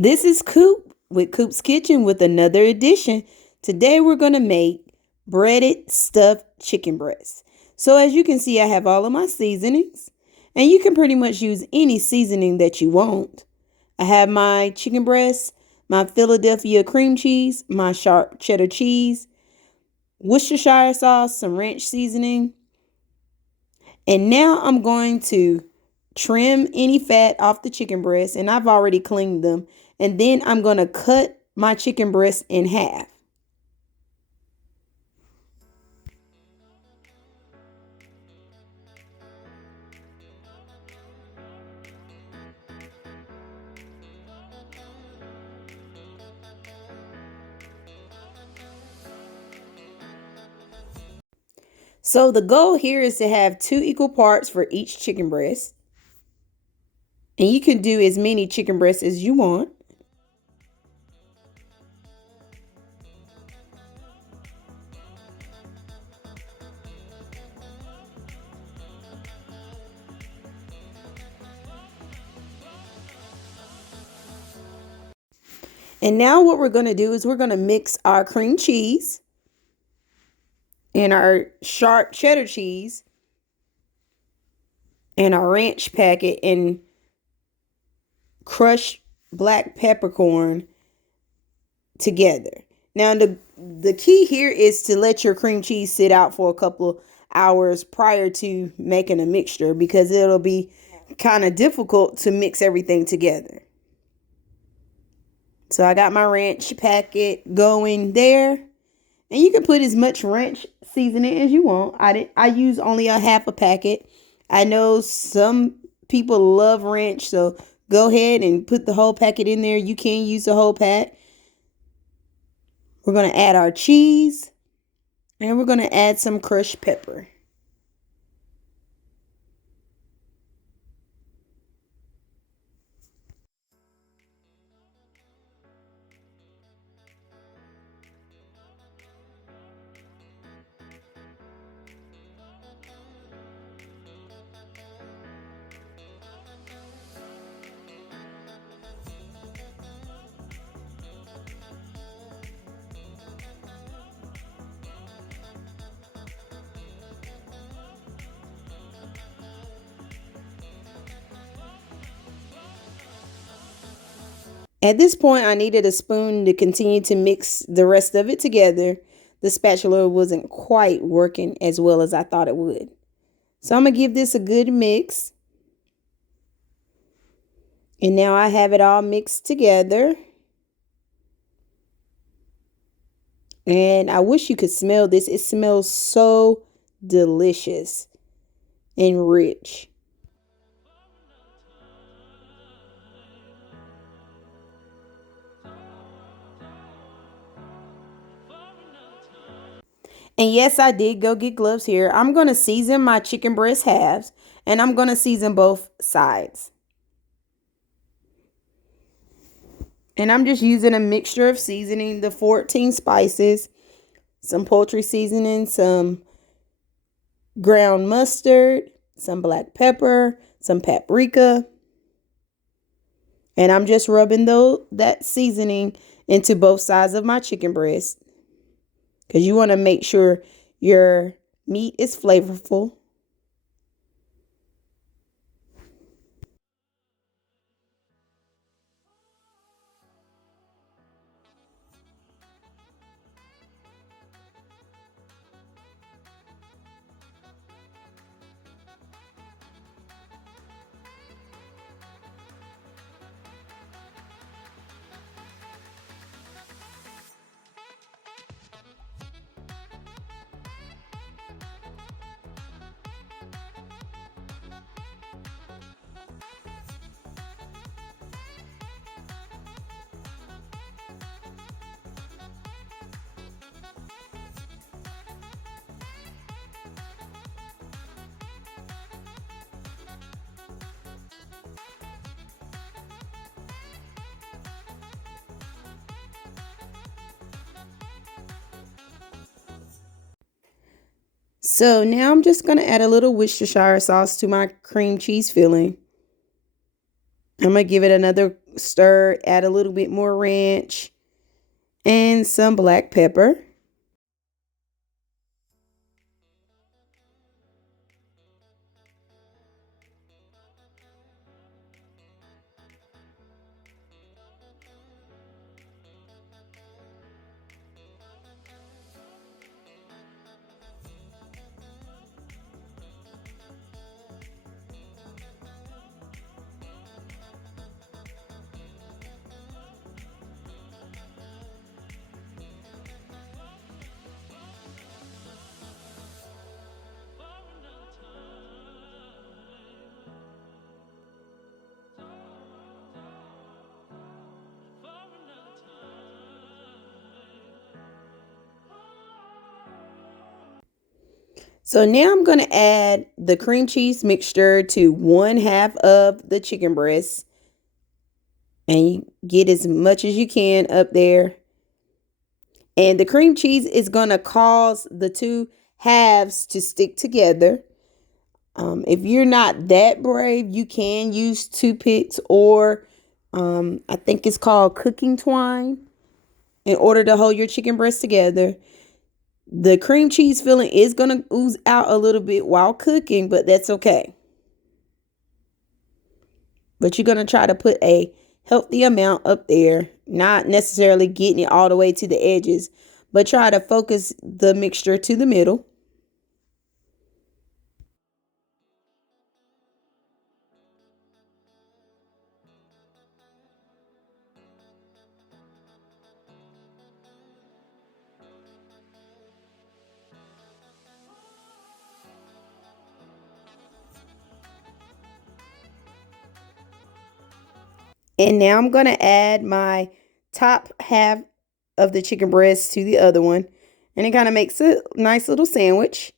This is Coop with Coop's Kitchen with another edition. Today we're going to make breaded stuffed chicken breasts. So as you can see, I have all of my seasonings, and you can pretty much use any seasoning that you want. I have my chicken breasts, my Philadelphia cream cheese, my sharp cheddar cheese, Worcestershire sauce, some ranch seasoning. And now I'm going to trim any fat off the chicken breast, and I've already cleaned them. And then I'm going to cut my chicken breast in half. So the goal here is to have 2 equal parts for each chicken breast. And you can do as many chicken breasts as you want. And now what we're going to do is we're going to mix our cream cheese and our sharp cheddar cheese and our ranch packet and crushed black peppercorn together. Now the key here is to let your cream cheese sit out for a couple of hours prior to making a mixture, because it'll be kind of difficult to mix everything together. So I got my ranch packet going there, and you can put as much ranch seasoning as you want. I use only a half a packet. I know some people love ranch, so go ahead and put the whole packet in there. You can use the whole pack. We're going to add our cheese, and we're going to add some crushed pepper. At this point, I needed a spoon to continue to mix the rest of it together. The spatula wasn't quite working as well as I thought it would. So I'm going to give this a good mix. And now I have it all mixed together. And I wish you could smell this. It smells so delicious and rich. And yes, I did go get gloves here. I'm going to season my chicken breast halves, and I'm going to season both sides. And I'm just using a mixture of seasoning, the 14 spices, some poultry seasoning, some ground mustard, some black pepper, some paprika. And I'm just rubbing that seasoning into both sides of my chicken breast, because you want to make sure your meat is flavorful. So now I'm just going to add a little Worcestershire sauce to my cream cheese filling. I'm going to give it another stir, add a little bit more ranch and some black pepper. So now I'm going to add the cream cheese mixture to 1/2 of the chicken breast. And you get as much as you can up there. And the cream cheese is going to cause the two halves to stick together. If you're not that brave, you can use toothpicks or I think it's called cooking twine in order to hold your chicken breast together. The cream cheese filling is going to ooze out a little bit while cooking, but that's okay. But you're going to try to put a healthy amount up there, not necessarily getting it all the way to the edges, but try to focus the mixture to the middle. And now I'm going to add my top half of the chicken breast to the other one. And it kind of makes a nice little sandwich.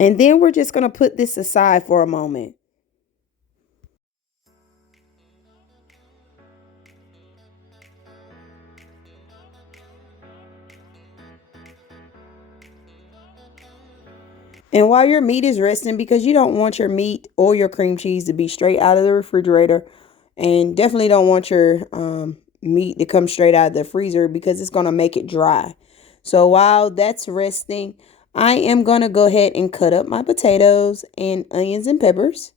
And then we're just going to put this aside for a moment. And while your meat is resting, because you don't want your meat or your cream cheese to be straight out of the refrigerator, and definitely don't want your meat to come straight out of the freezer because it's going to make it dry. So while that's resting, I am going to go ahead and cut up my potatoes and onions and peppers.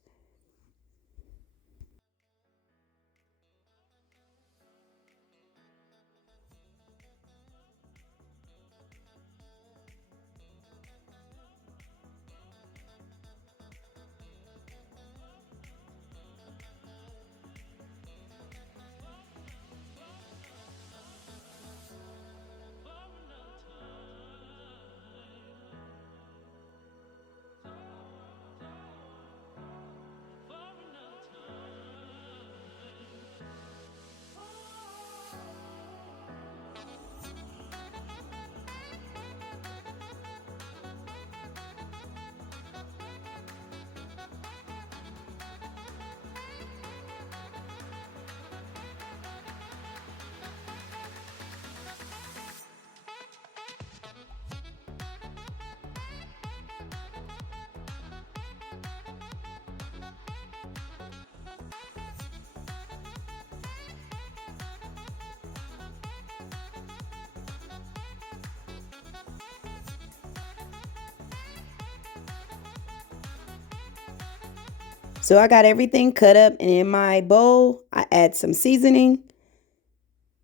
So I got everything cut up, and in my bowl, I add some seasoning.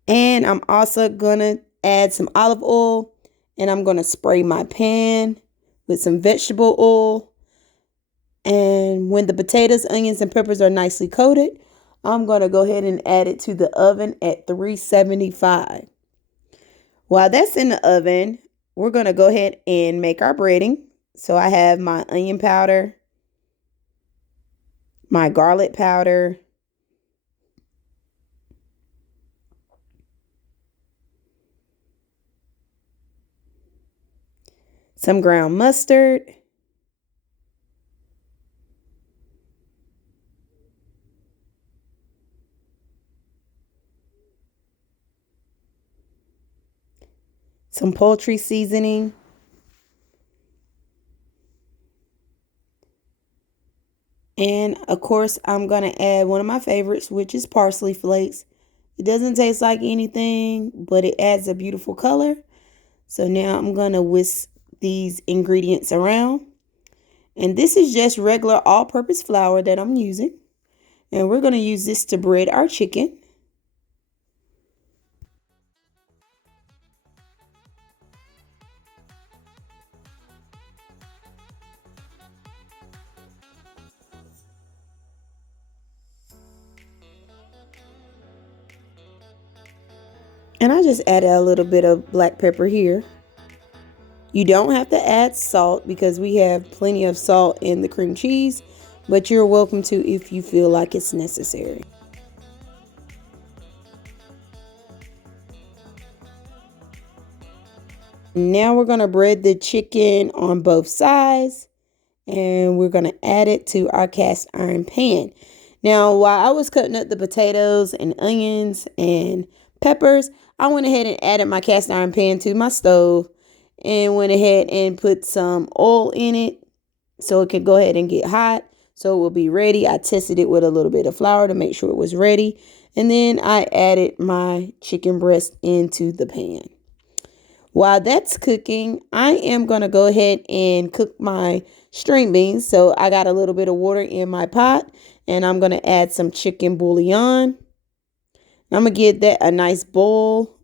And I'm also going to add some olive oil, and I'm going to spray my pan with some vegetable oil. And when the potatoes, onions, and peppers are nicely coated, I'm going to go ahead and add it to the oven at 375. While that's in the oven, we're going to go ahead and make our breading. So I have my onion powder, my garlic powder, some ground mustard, some poultry seasoning, And of course, I'm going to add one of my favorites, which is parsley flakes. It doesn't taste like anything, but it adds a beautiful color. So now I'm going to whisk these ingredients around. And this is just regular all-purpose flour that I'm using. And we're going to use this to bread our chicken. And I just added a little bit of black pepper here. You don't have to add salt because we have plenty of salt in the cream cheese, but you're welcome to if you feel like it's necessary. Now we're going to bread the chicken on both sides, and we're going to add it to our cast iron pan. Now, while I was cutting up the potatoes and onions and peppers, I went ahead and added my cast iron pan to my stove and went ahead and put some oil in it so it could go ahead and get hot, so it will be ready. I tested it with a little bit of flour to make sure it was ready, and then I added my chicken breast into the pan. While that's cooking, I am going to go ahead and cook my string beans. So I got a little bit of water in my pot, and I'm going to add some chicken bouillon. I'm going to give that a nice boil,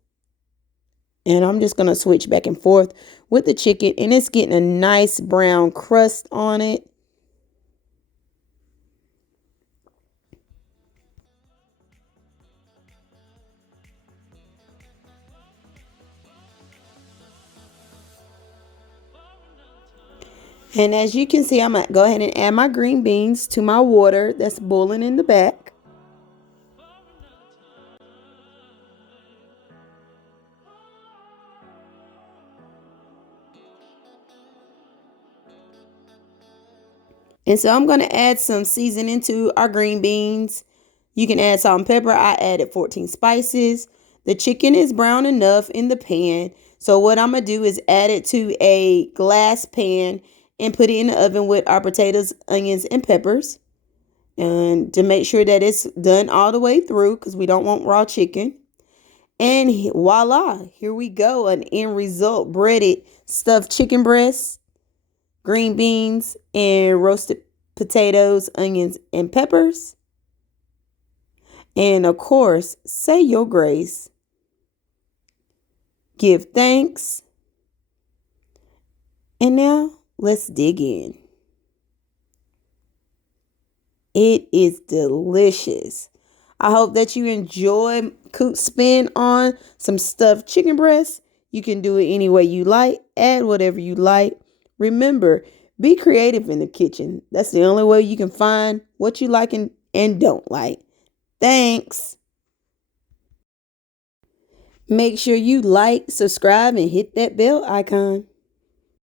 and I'm just going to switch back and forth with the chicken, and it's getting a nice brown crust on it. And as you can see, I'm going to go ahead and add my green beans to my water that's boiling in the back. And so I'm going to add some seasoning to our green beans. You can add salt and pepper. I added 14 spices. The chicken is brown enough in the pan. So what I'm going to do is add it to a glass pan and put it in the oven with our potatoes, onions, and peppers. And to make sure that it's done all the way through because we don't want raw chicken. And voila, here we go. An end result breaded stuffed chicken breast, green beans, and roasted potatoes, onions, and peppers. And of course, say your grace, give thanks. And now let's dig in. It is delicious. I hope that you enjoy Coop's spin on some stuffed chicken breast. You can do it any way you like. Add whatever you like. Remember, be creative in the kitchen. That's the only way you can find what you like and don't like. Thanks. Make sure you like, subscribe, and hit that bell icon.